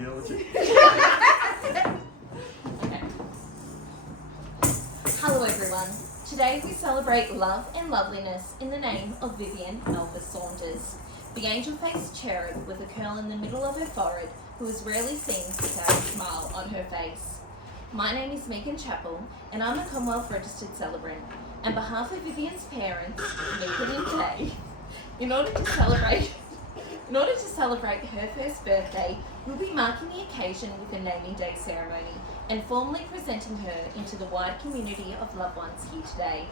ideology. Okay. Hello everyone. Today we celebrate love and loveliness in the name of Vivian Alva Saunders, the angel-faced cherub with a curl in the middle of her forehead who is rarely seen without a smile on her face. My name is Megan Chappell and I'm a Commonwealth Registered Celebrant. On behalf of Vivian's parents, Megan and Kay, in order to celebrate her first birthday, we'll be marking the occasion with a naming day ceremony and formally presenting her into the wide community of loved ones here today.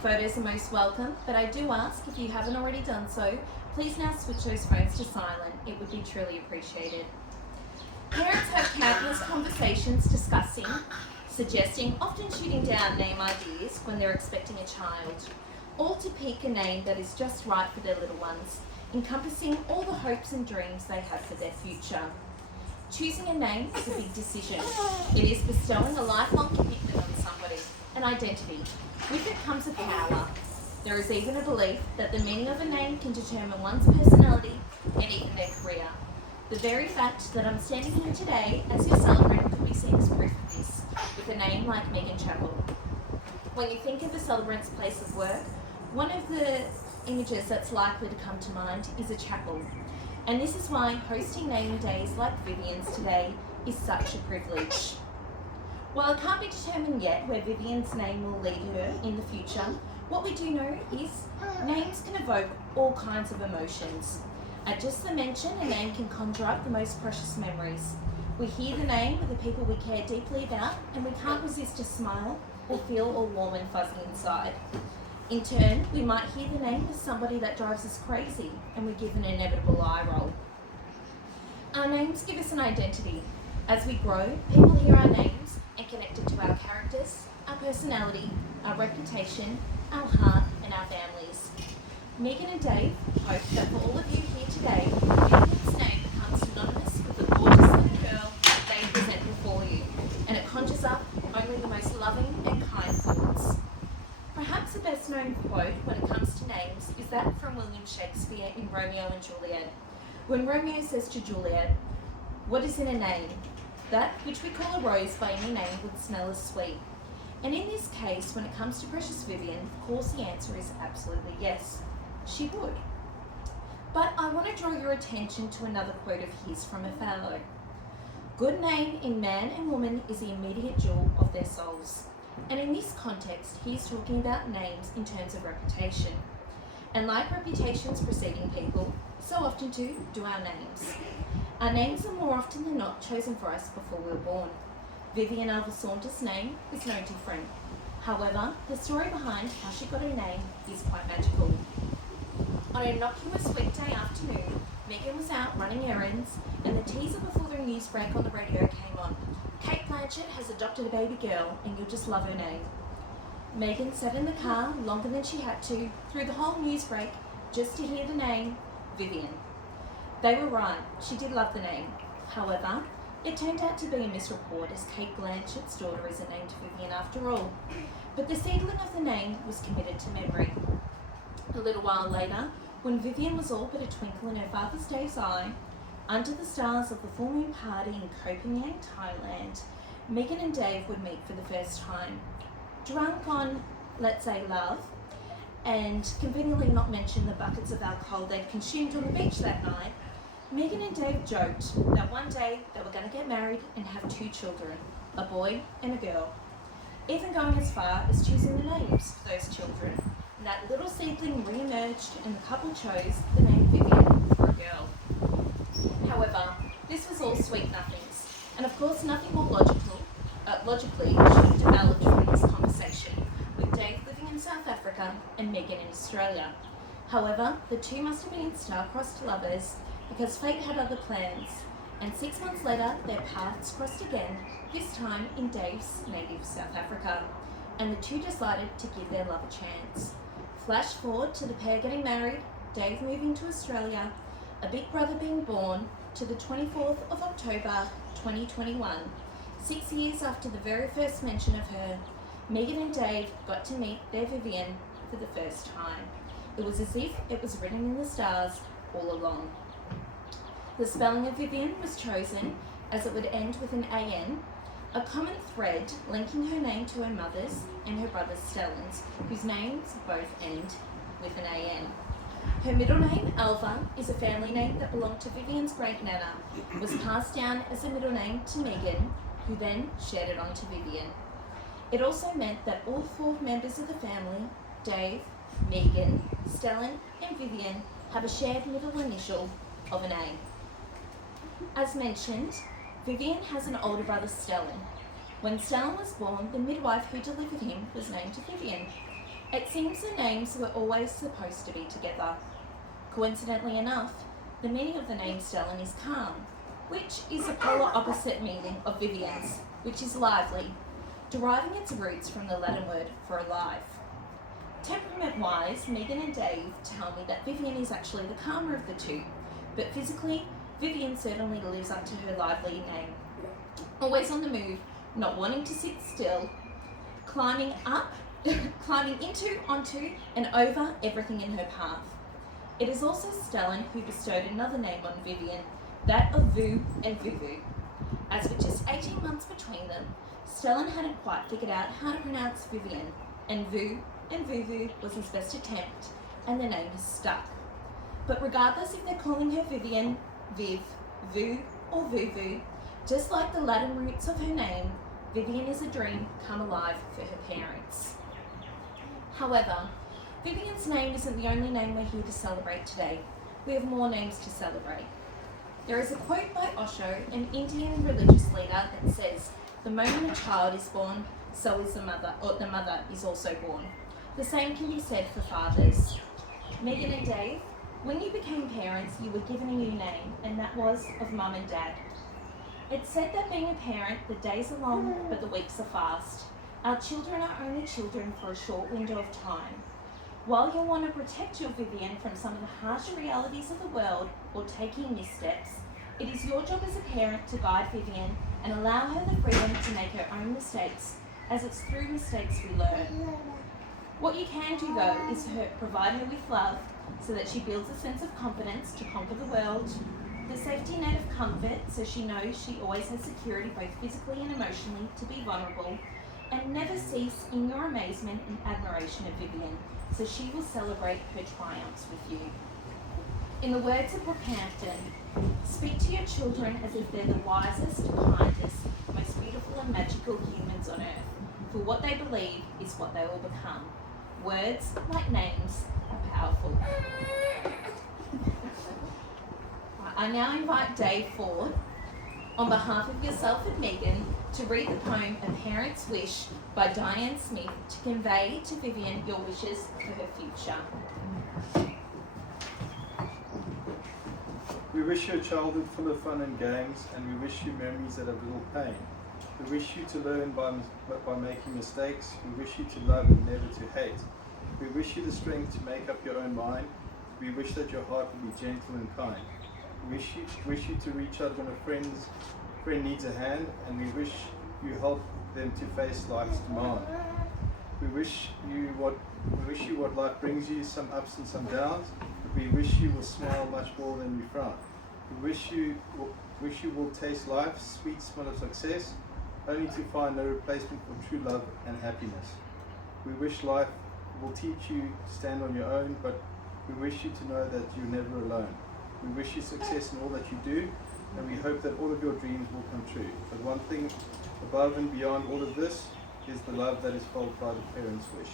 Photos are most welcome, but I do ask, if you haven't already done so, please now switch those phones to silent. It would be truly appreciated. Parents have countless conversations discussing, suggesting, often shooting down name ideas when they're expecting a child, all to pick a name that is just right for their little ones, encompassing all the hopes and dreams they have for their future. Choosing a name is a big decision. It is bestowing a lifelong commitment on somebody, an identity. With it comes a power. There is even a belief that the meaning of a name can determine one's personality and even their career. The very fact that I'm standing here today as your celebrant could be seen as proof of this, with a name like Megan Chappell. When you think of a celebrant's place of work, one of the images that's likely to come to mind is a chapel. And this is why hosting naming days like Vivian's today is such a privilege. While it can't be determined yet where Vivian's name will lead her in the future, what we do know is names can evoke all kinds of emotions. At just the mention, a name can conjure up the most precious memories. We hear the name of the people we care deeply about, and we can't resist a smile or feel all warm and fuzzy inside. In turn, we might hear the name of somebody that drives us crazy, and we give an inevitable eye roll. Our names give us an identity. As we grow, people hear our names and connect it to our characters, our personality, our reputation, our heart, and our families. Megan and Dave hope that for all of you here today, Vivian's name becomes synonymous with the gorgeous little girl they present before you, and it conjures up only the most loving and kind thoughts. Perhaps the best known quote when it comes to names is that from William Shakespeare in Romeo and Juliet, when Romeo says to Juliet, "What is in a name? That which we call a rose by any name would smell as sweet." And in this case, when it comes to precious Vivian, of course the answer is absolutely yes. She would. But I want to draw your attention to another quote of his from a fellow. Good name in man and woman is the immediate jewel of their souls. And in this context, he's talking about names in terms of reputation. And like reputations preceding people, so often too do our names. Our names are more often than not chosen for us before we were born. Vivian Alva Saunders' name is no different. However, the story behind how she got her name is quite magical. On an innocuous weekday afternoon, Megan was out running errands, and the teaser before the news break on the radio came on. Kate Blanchett has adopted a baby girl, and you'll just love her name. Megan sat in the car longer than she had to, through the whole news break, just to hear the name, Vivian. They were right, she did love the name. However, it turned out to be a misreport, as Kate Blanchett's daughter isn't named Vivian after all. But the seedling of the name was committed to memory. A little while later, when Vivian was all but a twinkle in her father's Dave's eye, under the stars of the full moon party in Koh Phangan, Thailand, Megan and Dave would meet for the first time. Drunk on, let's say, love, and conveniently not mention the buckets of alcohol they'd consumed on the beach that night, Megan and Dave joked that one day they were going to get married and have 2 children, a boy and a girl, even going as far as choosing the names for those children. And that little seedling re-emerged, and the couple chose the name Vivian for a girl. However, this was all sweet nothings, and of course nothing more logically should have developed from this conversation, with Dave living in South Africa and Megan in Australia. However, the two must have been star-crossed lovers, because fate had other plans, and 6 months later their paths crossed again, this time in Dave's native South Africa, and the two decided to give their love a chance. Flash forward to the pair getting married, Dave moving to Australia, a big brother being born, to the 24th of October 2021. 6 years after the very first mention of her, Megan and Dave got to meet their Vivian for the first time. It was as if it was written in the stars all along. The spelling of Vivian was chosen as it would end with an AN, a common thread linking her name to her mother's and her brother's Stellan's, whose names both end with an AN. Her middle name, Alva, is a family name that belonged to Vivian's great-nana, was passed down as a middle name to Megan, who then shared it on to Vivian. It also meant that all 4 members of the family, Dave, Megan, Stellan and Vivian, have a shared middle initial of an A. As mentioned, Vivian has an older brother, Stellan. When Stellan was born, the midwife who delivered him was named Vivian. It seems the names were always supposed to be together. Coincidentally enough, the meaning of the name Stellan is calm, which is the polar opposite meaning of Vivian's, which is lively, deriving its roots from the Latin word for alive. Temperament-wise, Megan and Dave tell me that Vivian is actually the calmer of the two, but physically, Vivian certainly lives up to her lively name. Always on the move, not wanting to sit still, climbing into, onto, and over everything in her path. It is also Stellan who bestowed another name on Vivian, that of Vu and Vuvu. As with just 18 months between them, Stellan hadn't quite figured out how to pronounce Vivian, and Vu and Vuvu was his best attempt, and the name has stuck. But regardless if they're calling her Vivian, Viv, Vu, or Vuvu, just like the Latin roots of her name, Vivian is a dream come alive for her parents. However, Vivian's name isn't the only name we're here to celebrate today. We have more names to celebrate. There is a quote by Osho, an Indian religious leader, that says, "The moment a child is born, so is the mother, or the mother is also born." The same can be said for fathers. Megan and Dave, when you became parents, you were given a new name, and that was of Mum and Dad. It's said that being a parent, the days are long, but the weeks are fast. Our children are only children for a short window of time. While you'll want to protect your Vivian from some of the harsh realities of the world or taking missteps, it is your job as a parent to guide Vivian and allow her the freedom to make her own mistakes, as it's through mistakes we learn. What you can do though is provide her with love so that she builds a sense of confidence to conquer the world, the safety net of comfort so she knows she always has security both physically and emotionally to be vulnerable, and never cease in your amazement and admiration of Vivian, so she will celebrate her triumphs with you. In the words of Brookhampton, speak to your children as if they're the wisest, kindest, most beautiful and magical humans on earth, for what they believe is what they will become. Words, like names, are powerful. I now invite Dave Ford, on behalf of yourself and Megan, to read the poem A Parent's Wish by Diane Smith to convey to Vivian your wishes for her future. We wish you a childhood full of fun and games, and we wish you memories that have little pain. We wish you to learn by making mistakes. We wish you to love and never to hate. We wish you the strength to make up your own mind. We wish that your heart would be gentle and kind. We wish you to reach out when a friend needs a hand, and we wish you help them to face life's demand. We wish you what life brings you, some ups and some downs. We wish you will smile much more than we frown. We wish you will taste life's sweet smell of success, only to find no replacement for true love and happiness. We wish life will teach you to stand on your own, but we wish you to know that you're never alone. We wish you success in all that you do, and we hope that all of your dreams will come true. But one thing above and beyond all of this is the love that is felt by the parents' wish.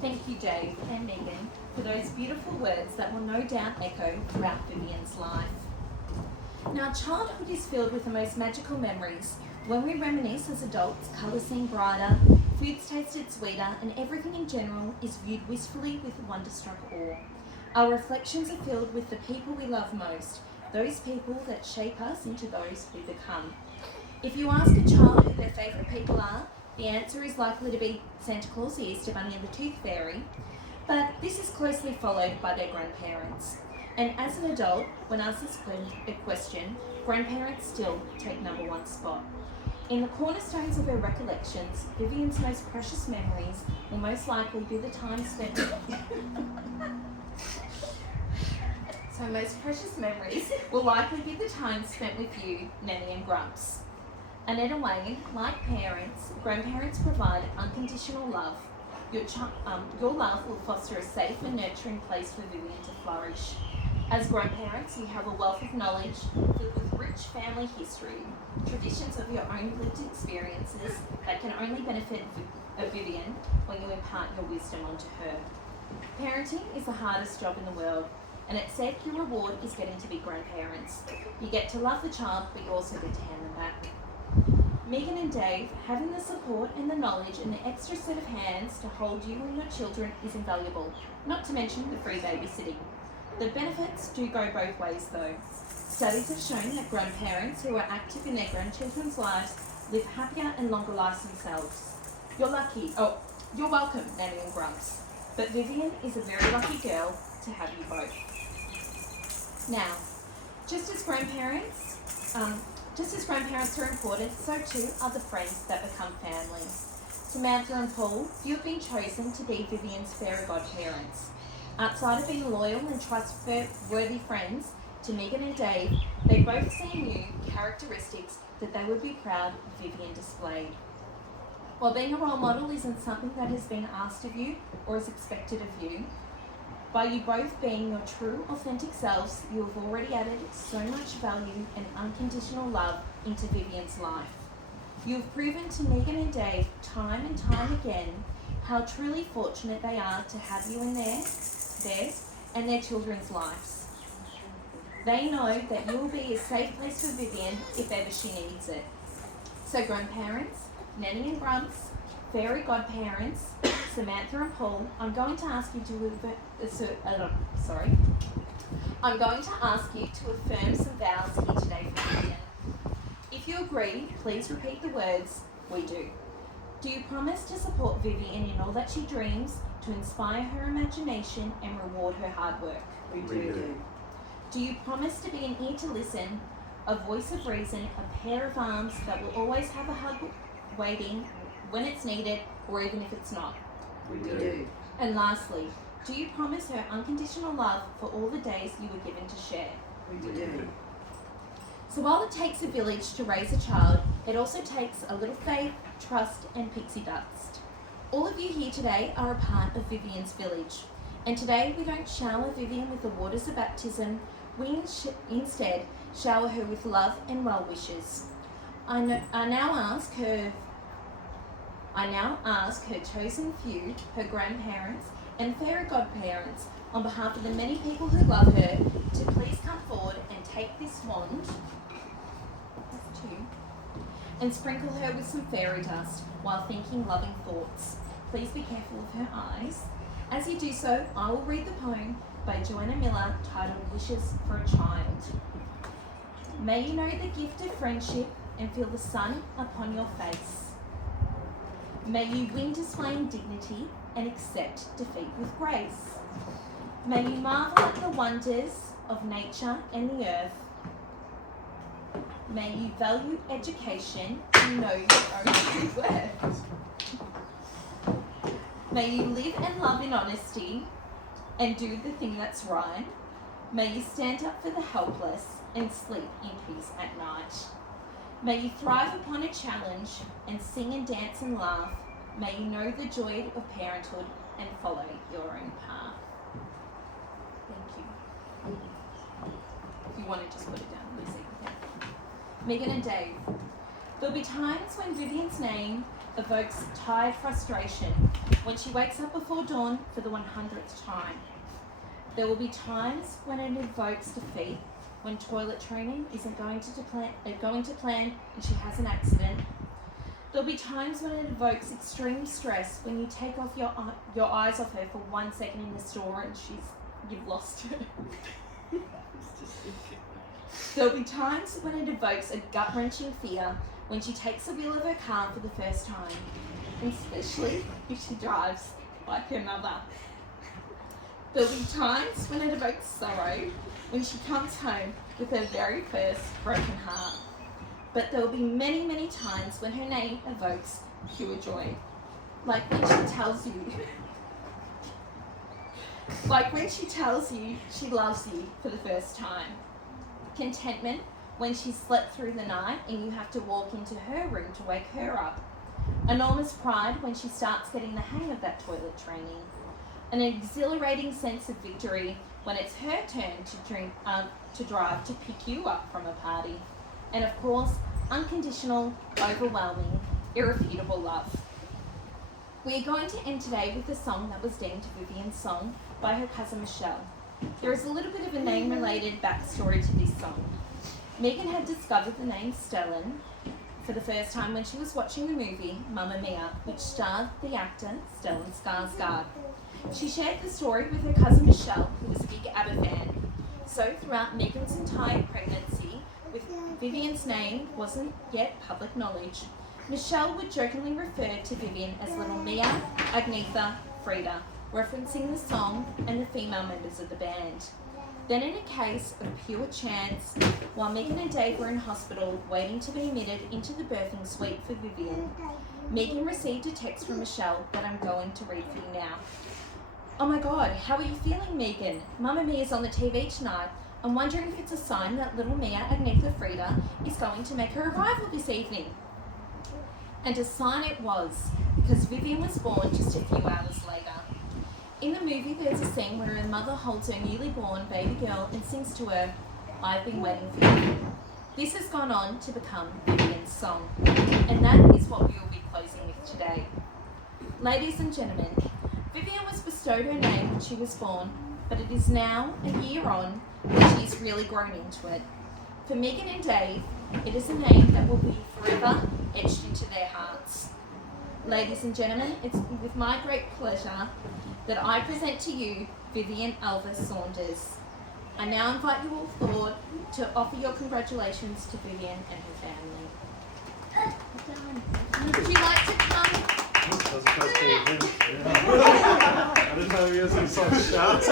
Thank you, Dave and Megan, for those beautiful words that will no doubt echo throughout Vivian's life. Now, childhood is filled with the most magical memories. When we reminisce as adults, colours seem brighter, foods tasted sweeter, and everything in general is viewed wistfully with wonder-struck awe. Our reflections are filled with the people we love most, those people that shape us into those we become. If you ask a child who their favourite people are, the answer is likely to be Santa Claus, the Easter Bunny, and the Tooth Fairy, but this is closely followed by their grandparents. And as an adult, when asked this question, grandparents still take number one spot. In the cornerstones of her recollections, Vivian's most precious memories will most likely be the time spent her most precious memories will likely be the time spent with you, Nanny and Grumps. And in a way, like parents, grandparents provide unconditional love. Your love will foster a safe and nurturing place for Vivian to flourish. As grandparents, you have a wealth of knowledge filled with rich family history, traditions of your own lived experiences that can only benefit Vivian when you impart your wisdom onto her. Parenting is the hardest job in the world, and it's said your reward is getting to be grandparents. You get to love the child, but you also get to hand them back. Megan and Dave, having the support and the knowledge and the extra set of hands to hold you and your children is invaluable, not to mention the free babysitting. The benefits do go both ways though. Studies have shown that grandparents who are active in their grandchildren's lives live happier and longer lives themselves. You're welcome, Nanny and Grumps. But Vivian is a very lucky girl to have you both. Now, just as grandparents are important, so too are the friends that become family. Samantha and Paul, you have been chosen to be Vivian's fairy godparents. Outside of being loyal and trustworthy friends to Megan and Dave, they both see in you characteristics that they would be proud Vivian displayed. While being a role model isn't something that has been asked of you or is expected of you, by you both being your true, authentic selves, you have already added so much value and unconditional love into Vivian's life. You have proven to Megan and Dave time and time again how truly fortunate they are to have you in theirs and their children's lives. They know that you will be a safe place for Vivian if ever she needs it. So grandparents, Nanny and Grumps, fairy godparents, Samantha and Paul, I'm going to ask you to affirm some vows here today for Vivian. If you agree, please repeat the words, we do. Do you promise to support Vivian in all that she dreams, to inspire her imagination and reward her hard work? We do. Do you promise to be an ear to listen, a voice of reason, a pair of arms that will always have a hug waiting when it's needed or even if it's not? We do. And lastly, do you promise her unconditional love for all the days you were given to share? We do. So while it takes a village to raise a child, it also takes a little faith, trust and pixie dust. All of you here today are a part of Vivian's village. And today we don't shower Vivian with the waters of baptism, we instead shower her with love and well wishes. I now ask her chosen few, her grandparents and fairy godparents, on behalf of the many people who love her, to please come forward and take this wand and sprinkle her with some fairy dust while thinking loving thoughts. Please be careful of her eyes. As you do so, I will read the poem by Joanna Miller titled Wishes for a Child. May you know the gift of friendship and feel the sun upon your face. May you win displaying dignity and accept defeat with grace. May you marvel at the wonders of nature and the earth. May you value education and know your own true worth. May you live and love in honesty and do the thing that's right. May you stand up for the helpless and sleep in peace at night. May you thrive upon a challenge and sing and dance and laugh. May you know the joy of parenthood and follow your own path. Thank you. If you want to just put it down, Lucy. Yeah. Megan and Dave. There'll be times when Vivian's name evokes tired frustration, when she wakes up before dawn for the 100th time. There will be times when it evokes defeat, when toilet training isn't going to plan and she has an accident. There'll be times when it evokes extreme stress, when you take off your eyes off her for 1 second in the store and you've lost her. There'll be times when it evokes a gut-wrenching fear, when she takes the wheel of her car for the first time, especially if she drives like her mother. There'll be times when it evokes sorrow, when she comes home with her very first broken heart. But there'll be many, many times when her name evokes pure joy, like when she tells you Like when she tells you she loves you for the first time. Contentment when she slept through the night and you have to walk into her room to wake her up. Enormous pride when she starts getting the hang of that toilet training. An exhilarating sense of victory when it's her turn to drive to pick you up from a party. And of course, unconditional, overwhelming, irrefutable love. We are going to end today with a song that was deemed Vivian's song by her cousin Michelle. There is a little bit of a name-related backstory to this song. Megan had discovered the name Stellan for the first time when she was watching the movie Mamma Mia, which starred the actor Stellan Skarsgård. She shared the story with her cousin Michelle, who was a big ABBA fan. So throughout Megan's entire pregnancy, with Vivian's name wasn't yet public knowledge, Michelle would jokingly refer to Vivian as Little Mia, Agnetha, Frida, referencing the song and the female members of the band. Then in a case of pure chance, while Megan and Dave were in hospital waiting to be admitted into the birthing suite for Vivian, Megan received a text from Michelle that I'm going to read for you now. Oh my God, how are you feeling, Megan? Mamma Mia's on the TV tonight. I'm wondering if it's a sign that Little Mia, Agnetha Frida, is going to make her arrival this evening. And a sign it was, because Vivian was born just a few hours later. In the movie, there's a scene where a mother holds her newly born baby girl and sings to her, I've been waiting for you. This has gone on to become Vivian's song, and that is what we will be closing with today. Ladies and gentlemen, Vivian was bestowed her name when she was born, but it is now, a year on, that she's really grown into it. For Megan and Dave, it is a name that will be forever etched into their hearts. Ladies and gentlemen, it's with my great pleasure that I present to you Vivian Alva Saunders. I now invite you all forward to offer your congratulations to Vivian and her family. Well done. Would you like to come? That was supposed to be a hint. I didn't know he was in such shots.